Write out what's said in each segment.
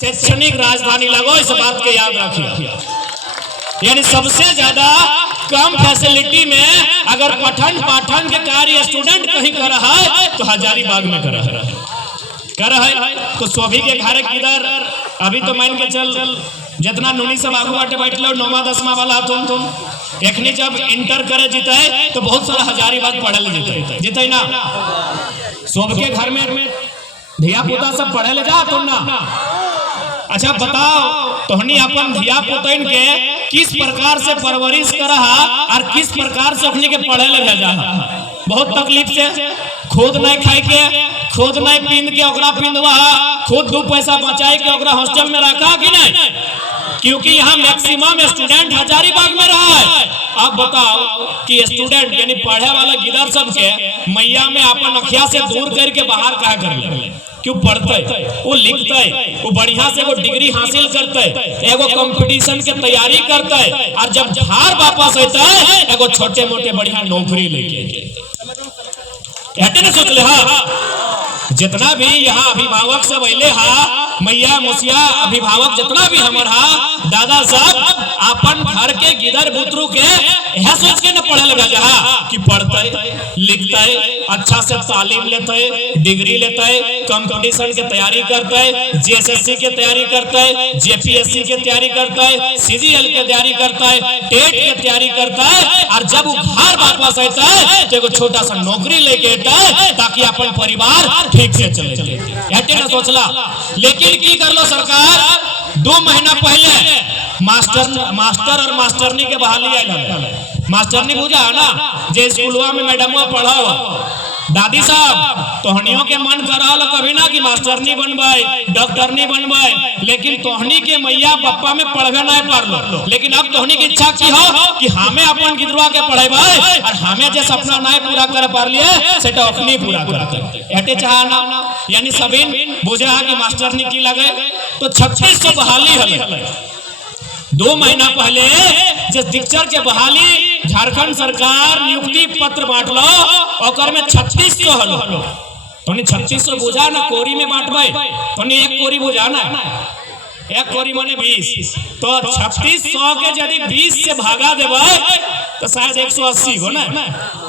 शैक्षणिक राजधानी लगो, इस बात के याद रखिए। यानी सबसे ज्यादा कम फैसिलिटी में अगर पठन पाठन के कार्य स्टूडेंट कहीं कर रहा है तो हजारीबाग में कर रहा है। तो सभी के घर किधर अभी तो मान के चल जितना नूनी सब आगू बाटे बैठ लो 9वां 10वां वाला तुम एखनी जब इंटर करे जीते तो बहुत सारा हजारीबाग पढ़े ले जीते ना। सबके घर में धिया पुता सब पढ़े ले जा तुम ना। अच्छा बताओ तोहनी अपन धिया पुतन के किस प्रकार से परवरिश करा और किस प्रकार से अपने के पढ़े ले भेजा। बहुत तकलीफ से खुद नहीं खाए के, खुद नहीं पीन के ओकरा पिंदवा, खुद 2 पैसा बचाए के ओकरा हॉस्टल में रखा कि नहीं, क्योंकि यहाँ मैक्सिमम स्टूडेंट हजारीबाग में रहा है। अब बताओ कि स्टूडेंट यानी पढ़े वाला गिदर सब के मैया में अपन अखिया से दूर करके बाहर क्या कर ले, क्यों पढ़ते, वो लिखते, वो बढ़िया से वो डिग्री हासिल करते, एगो कंपटीशन के तैयारी करते, और जब घर वापस आता है एगो छोटे मोटे बढ़िया नौकरी लेके कहते ना। सोच ले जितना भी यहाँ अभिभावक सब अले मैया मुसिया अभिभावक जितना भी हमारा दादा साहब अपन घर के गिदर बुतरू के यह सोच के न पढ़े लगा जा कि पढ़ते लिखते अच्छा से तालीम लेते, डिग्री लेते, कंपटीशन के तैयारी करते, जेएसएससी के तैयारी करते, जेपीएससी के तैयारी करते, सीजीएल के तैयारी करते, टेट के तैयारी करता है, और जब वो घर वापस आता है तो एगो छोटा सा नौकरी लेके आता है ताकि अपन परिवार ठीक से चले। ना सोचला। लेकिन की कर लो सरकार 2 महीना पहले मास्टर और मास्टरनी के बहाली आयल। मास्टरनी बुझा है ना जे स्कूलवा में मैडमवा पढ़ाओ। दादी साहब तोहनियों के मन कराल कभी ना कि मास्टरनी बनवाए, डॉक्टरनी बनवाए, लेकिन तोहनी के मैया पप्पा में पढ़वे नहीं पढ़ लो। लेकिन अब तोहनी की इच्छा की हो कि हमें अपन गिदरवा के पढ़ेबाई और हमें जो सपना नहीं पूरा कर पा लिए सेटा अपनी पूरा करते एटे चाहना। यानी सभी बुझा कि मास्टरनी की लगे तो 3600 बहाली हले। 2 महीना पहले जिस दीक्षर के बहाली झारखंड सरकार नियुक्ति पत्र बांट लो और में 3600 हलो। तो 3600 बुझा ना कोरी में बांटबे तो एक कोरी बुझा ना, एक कोरी माने 20, तो 3600 के यदि 20 से भागा देवे तो शायद 180 हो ना,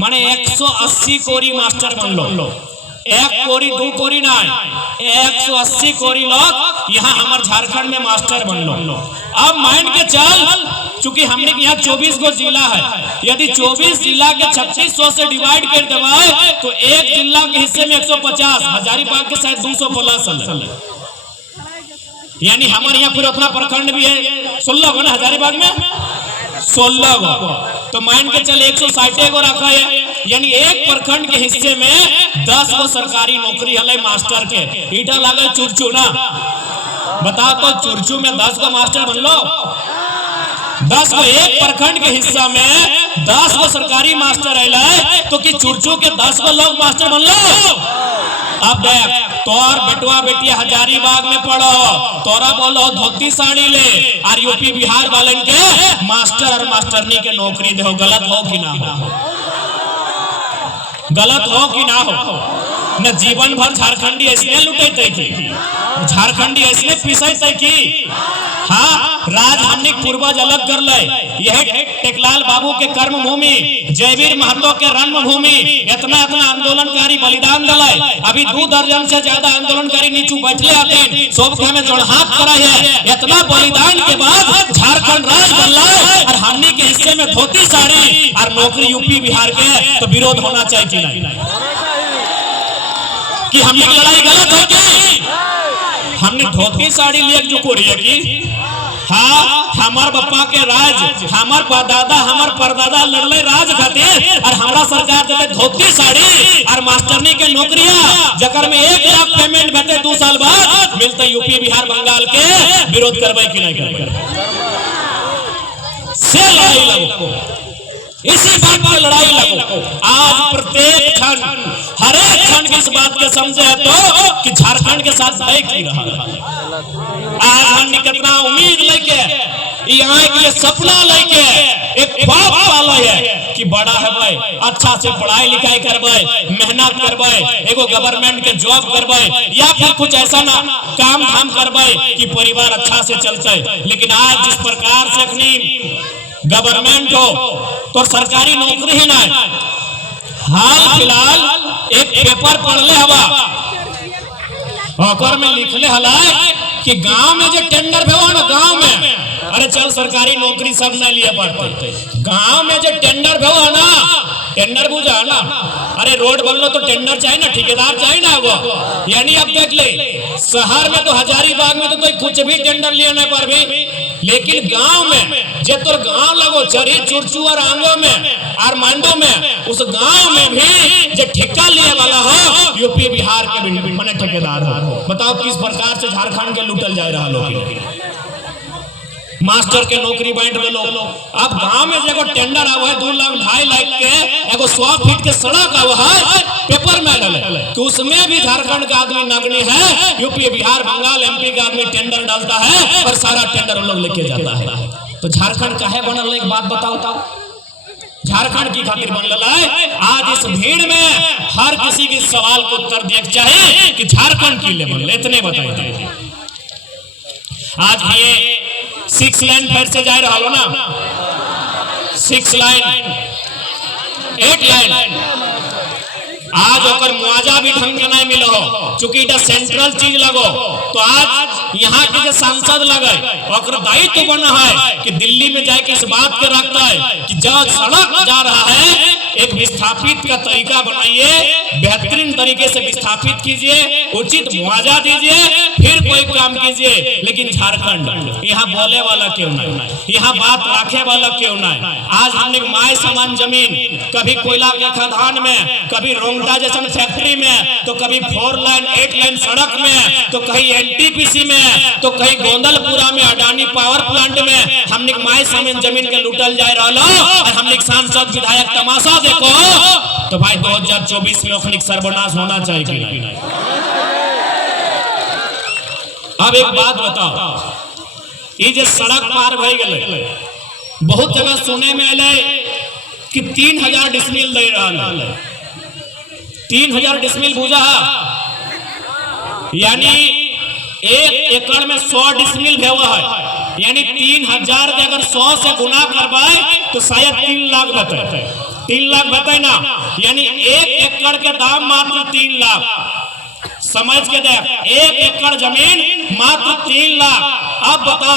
माने 180 कोरी मास्टर बन लो। 1 कोरी 2 कोरी ना 180 कोरी लोग यहाँ हमारे झारखंड में मास्टर बन लो। अब माइंड के चल चूंकि हमने यहाँ 24 गो जिला है, यदि 24 जिला के 3600 से डिवाइड कर देवाए तो एक जिला के हिस्से में 150, हजारीबाग के शायद 200 प्लस है। यानी हमारे यहाँ फिर उतना प्रखंड भी है 16 गो ना, हजारीबाग में 16 गो, तो माइंड के चल 160 गो रखा है। यानी एक प्रखंड के हिस्से में 10 गो सरकारी नौकरी हले मास्टर के। ईटा लगे चुरचू ना, बताओ तो चुरचू में 10 गो मास्टर बन लो। 10 गो एक प्रखंड के हिस्सा में 10 गो सरकारी मास्टर है तो कि चुरचू के 10 गो लोग मास्टर बन लो। अब देख तोर बेटवा बेटिया हजारीबाग में पढ़ो, तोरा बोलो धोती साड़ी ले, और यूपी बिहार वाले के मास्टर और मास्टरनी के नौकरी दो। गलत हो कि ना हो, गलत हो कि ना हो। न जीवन भर झारखंडी ऐसे लुटेते की, झारखंडी ऐसे पिसते की। हाँ राज हमने पूर्वज अलग कर ले, यह टेकलाल बाबू के कर्म भूमि, जयवीर महतो के रण भूमि, इतना आंदोलनकारी बलिदान दलाए। अभी 2 दर्जन से ज्यादा आंदोलनकारी नीचू बैठले आते सब के हमें जोड़हाथ करा है। इतना बलिदान के बाद झारखंड राज बनला और हमने के हिस्से में धोती साड़ी और नौकरी यूपी बिहार के, तो विरोध होना चाहिए कि नहीं कि हमने की लड़ाई गलत होगी। हमने धोती साड़ी लिए जो कोरी की, हाँ हमार बापा के राज, हमार दादा हमार परदादा लड़ले राज खातिर, और हमारा सरकार देते धोती साड़ी और मास्टरनी के नौकरियां जकर में 1 लाख पेमेंट भेटे 2 साल बाद मिलते यूपी बिहार बंगाल के। विरोध करवाई कि नहीं करवाई से लड़ाई लगो, इसी बात पर लड़ाई लगो। आज प्रत्येक खंड हर एक खंड की इस बात के समझे तो कि झारखंड के साथ एक ही रहा। आज हमने कितना उम्मीद लेके यहाँ के सपना लेके एक ख्वाब पाला है कि बड़ा है अच्छा से पढ़ाई लिखाई करबे, मेहनत करबे, एगो गवर्नमेंट के जॉब करबे या फिर कुछ ऐसा ना काम धाम करबे कि परिवार अच्छा से चलते। लेकिन आज जिस प्रकार से अपनी गवर्नमेंट हो तो सरकारी नौकरी ही ना, हाल फिलहाल एक पेपर पढ़ले हवा ओकर में लिखले हलाय कि गांव में जो टेंडर भेवा ना, गांव में अरे चल सरकारी नौकरी सब ना लिए पड़ते, गांव में जो टेंडर भेवा ना, टेंडर बुझा ना, अरे रोड बनलो तो टेंडर चाहिए ना, ठेकेदार चाहिए ना वो। यानी अब देख ले शहर में तो हजारीबाग में तो कोई कुछ भी टेंडर लिए नहीं पर भी, लेकिन गांव में जे तोर गांव लगो चरी चुरचू और आंगो में और मांडो में, उस गांव में भी जो ठेका लिए वाला हो यूपी बिहार के माने ठेकेदार हो। बताओ किस प्रकार से झारखंड के लूटल जा रहा लोग। मास्टर के नौकरी बांट दे लो। अब गांव में जो टेंडर आवा है 2 लाख 2.5 लाख के एगो 100 फीट के सड़क आवा है पेपर में डाले तो उसमें भी झारखंड का आदमी नगनी है, यूपी बिहार बंगाल एमपी का आदमी टेंडर डालता है और सारा टेंडर लोग लेके जाता है। तो झारखंड काहे बनल, एक बात बताओ, झारखंड की खातिर बनल है। आज इस भीड़ में हर किसी के सवाल को उत्तर दिया चाहिए कि झारखंड की ले बनल, इतने बताइए। आज ये 6 लाइन फिर से जा रहा हो ना, 6 लाइन 8 लाइन, आज ओकर मुआवजा भी ढंग के नहीं मिलो, चूंकि इटा सेंट्रल चीज लगो। तो आज यहाँ के जो सांसद लगे ओकर दायित्व तो बना है कि दिल्ली में जाके इस बात के रखता है कि जब सड़क जा रहा है एक विस्थापित का तरीका बनाइए, बेहतरीन तरीके से विस्थापित कीजिए, उचित मुआवजा दीजिए, फिर कोई काम कीजिए। लेकिन झारखंड यहाँ बोले वाला क्यों नहीं, यहाँ बात रखे वाला क्यों नहीं। आज हमने माय समान जमीन कभी कोयला के खदान में, कभी रोंगटा जैसा फैक्ट्री में, तो कभी 4 लाइन 8 लाइन सड़क में, तो कहीं एनटीपीसी में, तो कहीं गोंदलपुरा में अडानी पावर प्लांट में हमने माय समान जमीन के लूटल जा रहा और हमने सांसद विधायक तमाशा देखो। तो भाई 2024 में अपनी सर्वनाश होना चाहिए कि नहीं। अब एक बात बताओ, ये जो सड़क पार भई गए, बहुत जगह सुने में आले कि 3000 डिसमिल दे रहा है। 3000 डिसमिल बुझा, यानी 1 एकड़ में 100 डिसमिल भेवा है, यानी 3000 के अगर 100 से गुना करवाए तो शायद 3 लाख बते, 3 लाख बते ना, यानी 1 एकड़ के दाम मात्र 3 लाख। समझ के देख, 1 एकड़ जमीन मात्र 3 लाख। अब बता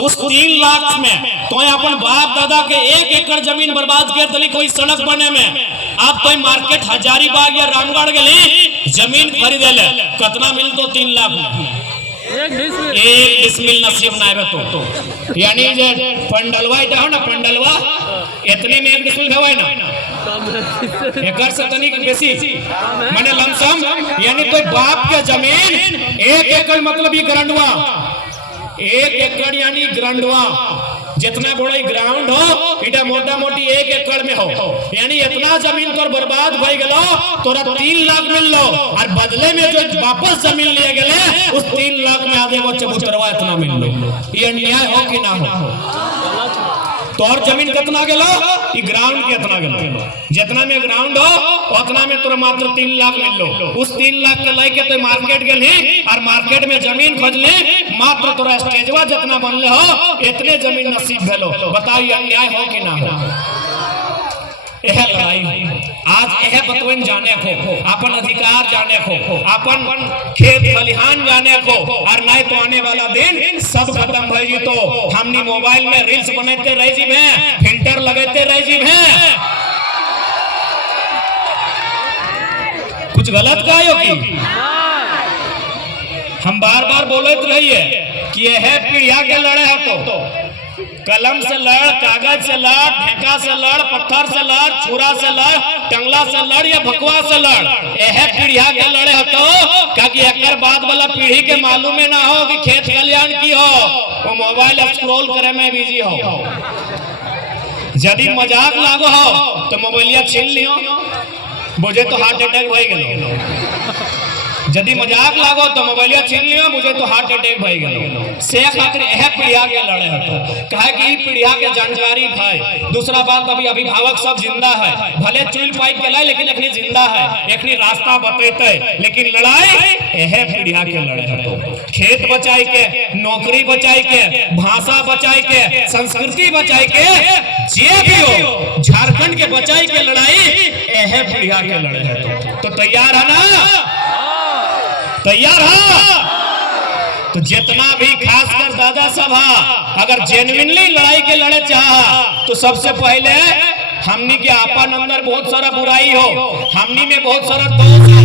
उस 3 लाख में तो अपन बाप दादा के 1 एकड़ जमीन बर्बाद कर दिली कोई सड़क बने में। अब कोई मार्केट हजारीबाग या रामगढ़ गली जमीन खरीदे ले, कितना मिल तो 3 लाख में 1 डिसमिल नसीब ना है। तो यानी जे पंडलवा इटा हो ना, पंडलवा इतने में 1 डिसमिल भेवाई ना, एकर से तनिक बेसी माने लमसम, यानी कोई बाप के जमीन 1 एकड़ मतलब ये ग्रांडवा, 1 एकड़ यानी ग्रांडवा, जितना बड़ा ग्राउंड हो इटा मोटा मोटी 1 एकड़ में हो, यानी इतना जमीन तोर बर्बाद भई गेलो, तोरा 3 लाख मिल लो और बदले में जो वापस जमीन लिए गेले उस 3 लाख में आधे वो चबूतरवा इतना मिल लो। ये अन्याय हो कि ना हो? तोर जमीन कितना गेलो, ई ग्राउंड कितना गेलो, जितना में ग्राउंड हो उतना में तोरा मात्र 3 लाख मिल लो। उस 3 लाख के लेके तो मार्केट गेली और मार्केट में जमीन खोजले, मात्र तोरा स्टेजवा जितना बनले हो इतने जमीन नसीब भेलो। बताओ ये अन्याय हो कि ना हो? यह लड़ाई आज यह बतवन जाने को, अपन अधिकार जाने को, अपन खेत खलिहान जाने को, और नहीं तो आने वाला दिन सब खत्म भई जी। तो हमनी मोबाइल में रील्स बनाते रह जी हैं, फिल्टर लगाते रह जी हैं, कुछ गलत गायो की हम बार बार बोलते रहिए कि यह पीढ़िया के लड़े है, तो कलम से लड़, कागज से लड़, ठेका से लड़, पत्थर से लड़, छुरा से लड़, टंगला से लड़ या भकुआ से लड़, यह पीढ़िया के लड़े हतो। क्योंकि एकर बाद वाला पीढ़ी के मालूम ना हो कि खेत कल्याण की हो, वो मोबाइल स्क्रॉल करे में बिजी हो। यदि मजाक लागो हो तो मोबाइलिया छीन लियो, बुझे तो हार्ट अटैक हो गए। यदि मजाक लागो तो मोबाइलिया छीन लियो, मुझे तो हार्ट अटैक भई गेलो से खातिर एह पीढ़िया के लड़े हतो कहे कि ई पीढ़िया के जानकारी भाई। दूसरा बात, अभी अभिभावक सब जिंदा है, भले चुल पाइप के लाए लेकिन एखनी जिंदा है, एखनी रास्ता बतेते, लेकिन लड़ाई एह पीढ़िया के लड़े हतो। खेत बचाई के, नौकरी बचाई के, भाषा बचाई के, संस्कृति बचाई के, जे भी हो झारखंड के बचाई के लड़ाई एह पीढ़िया के लड़े हतो। तो तैयार है ना? तैयार है? तो जितना भी खासकर दादा सभा अगर जेन्युइनली लड़ाई के लड़े चाह तो सबसे पहले हमनी के आपन अंदर बहुत सारा बुराई हो, हमनी में बहुत सारा दोष है,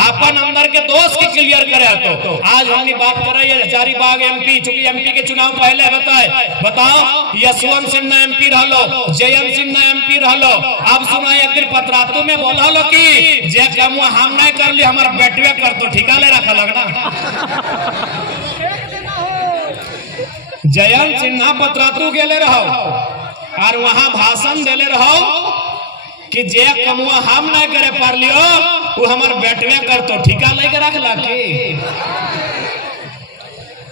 आपन अंदर के दोष के क्लियर करे। तो आज हमनी बात कर रहे हैं हजारीबाग एमपी, चूंकि एमपी के चुनाव पहले बताओ यशवंत सिन्हा एमपी रहलो, जयंत सिन्हा एमपी रहलो, अब सुना एक दिन पत्रातु में बोला लो कि जे काम हम नहीं कर ली हमारा बेटवे कर तो ठिका ले रखा लगना। जयंत सिन्हा पत्रातु गेले रहो और वहां भाषण देले रहो कि जे कमुआ हम नहीं करे पार लियो वो हमार बेटवे कर तो ठिका लेके रख लाके।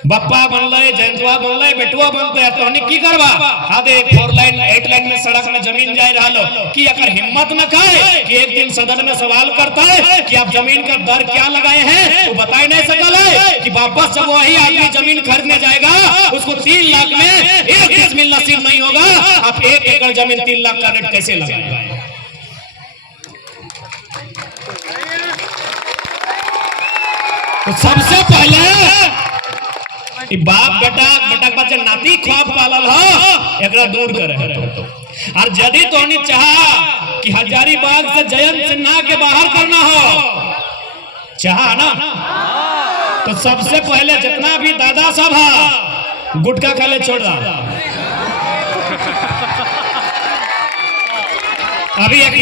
बप्पा बनले, जयंतवा बनले, बेटुआ बनते है तो की करवा? हाँ देख 4 लाइन 8 लाइन में सड़क में जमीन जाए रहा कि अगर हिम्मत न खाए कि एक दिन सदन में सवाल करता है कि आप जमीन का दर क्या लगाए हैं, वो बता नहीं सकल है कि वापस जब वही आदमी जमीन खरीदने जाएगा उसको 3 लाख में 1 डिसमिल नसीब नहीं होगा, आप 1 एकड़ जमीन 3 लाख का रेट कैसे लगाएगा? तो सबसे पहले बाप बेटा बच्चा नाती ख्वाब पालल हो एकरा दूर करे। और यदि तोनी चाहा कि हजारीबाग से जयंत सिन्हा के बाहर करना हो, चाहा ना, तो सबसे पहले जितना भी दादा सभा गुटखा खाले छोड़ दा। अभी एक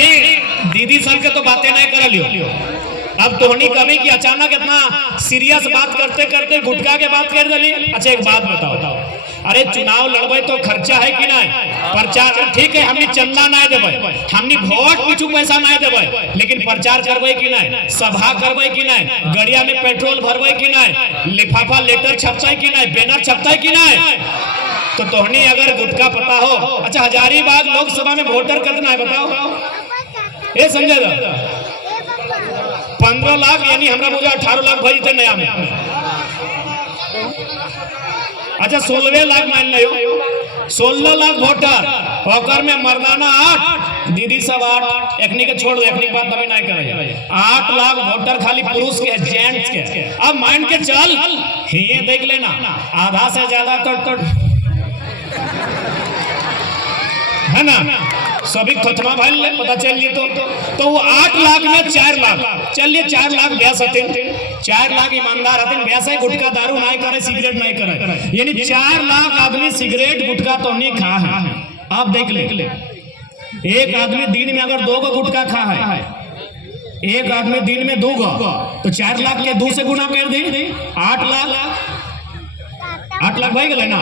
दीदी सब के तो बातें नहीं कर लियो, अब तोहनी कभी की अचानक इतना सीरियस बात करते करते गुटखा के बात कर दली। अच्छा एक बात बताओ, अरे चुनाव लड़बे तो खर्चा है कि नहीं? प्रचार ठीक है, हमनी चंदा नहीं देबे, हमनी वोट कुछ पैसा नहीं देबे, लेकिन प्रचार करबे कि नहीं, सभा करबे कि नहीं, गड़िया में पेट्रोल भरबे कि नहीं, लिफाफा लेटर छपतै कि नहीं, बैनर छपतै कि नहीं? तो तोहनी अगर गुटखा पता हो, अच्छा हजारीबाग लोकसभा में वोटर कितना है बताओ? ये समझे 15 लाख यानी हमरा मुझे 18 लाख भरी थे नया में। अच्छा 16 लाख मान लियो, 16 लाख वोटर होकर में मर्दाना 8, दीदी सब 8, एकनी के छोड़ दो, एकनी बात तभी नहीं करे। 8 लाख वोटर खाली पुरुष के, जेंट्स के। अब माइंड के चल ये देख लेना, आधा से ज्यादा तो है ना, सभी खतमा भाई पता चलिए तो वो 8 लाख में 4 लाख, चलिए 4 लाख ब्यास हते, 4 लाख ईमानदार हते, ब्यास है गुटखा दारू नहीं करे, सिगरेट नहीं करे, यानी 4 लाख आदमी सिगरेट गुटखा तो नहीं खा है। आप देख ले, एक आदमी दिन में अगर 2 गुटखा खा है, एक आदमी दिन में 2 तो 4 लाख के 2 से गुना कर दे, 8 लाख भाई गए ना।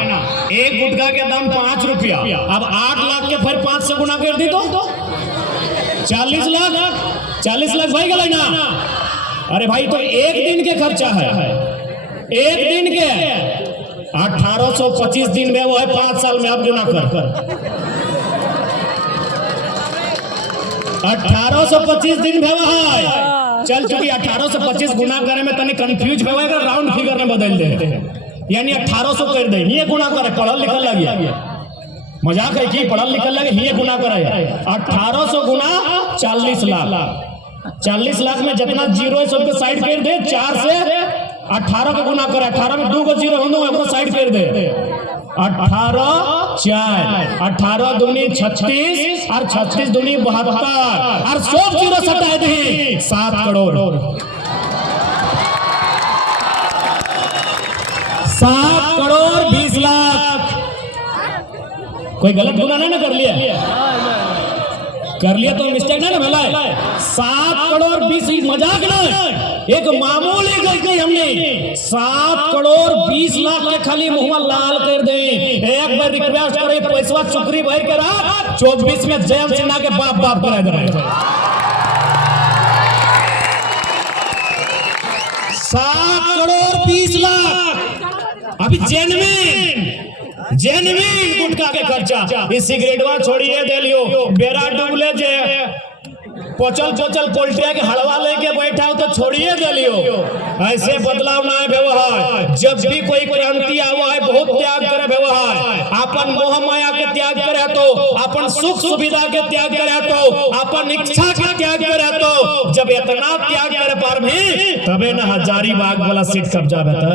एक गुटखा के दाम 5 रुपया, अब 8 लाख के फिर 5 से गुना कर दी तो 40 लाख भाई गए ना। अरे भाई तो एक दिन के खर्चा है, एक दिन के 1825 दिन में वो है 5 साल में, अब गुना कर 1825 दिन में है। चल चुकी 1825 गुना करे में तनी कंफ्यूज होएगा, राउंड फिगर में बदल दे, यानी 1800 कर दे, ये गुना करे, पढ़ल लिखल लगे, मजाक है कि पढ़ल लिखल लगे, ये गुना करे 1800 गुना 40 लाख, 40 लाख में जितना जीरो है सबको साइड कर दे, 4 से 18 को गुना करे, 18 में 2 जीरो होंगे साइड कर दे, 18 4, 18 दूनी 36 और 36 दूनी 72 और 100 जीरो सटाए दे 7 करोड़, 7 करोड़ 20 लाख। कोई गलत गुना नहीं ना कर लिया तो मिस्टेक नहीं ना भला है। 7 करोड़ 20, मजाक ना, एक मामूली गलती हमने 7 करोड़ 20 लाख के खाली मुंह लाल कर दे। एक बार रिक्वेस्ट करे, पैसा चुकरी भर के रात 24 में जयंत सिन्हा के बाप करा दे। 7 करोड़ 20 लाख अभी जेनविन गुटखा के खर्चा। इस सिगरेटवा छोड़िए दे लियो, बेरा डुबले जे पोचल पोल्ट्रिया के हड़वा लेके बैठा हो तो छोड़िए दे लियो। ऐसे बदलाव ना है व्यवहार। जब भी कोई क्रांति आवा है बहुत त्याग करे व्यवहार। अपन मोह माया के त्याग करे तो, अपन सुख सुविधा के त्याग करे तो, अपन इच्छा के त्याग करे तो, जब इतना त्याग करे पार भी तबे न हजारीबाग वाला सीट कब्जा बेटा।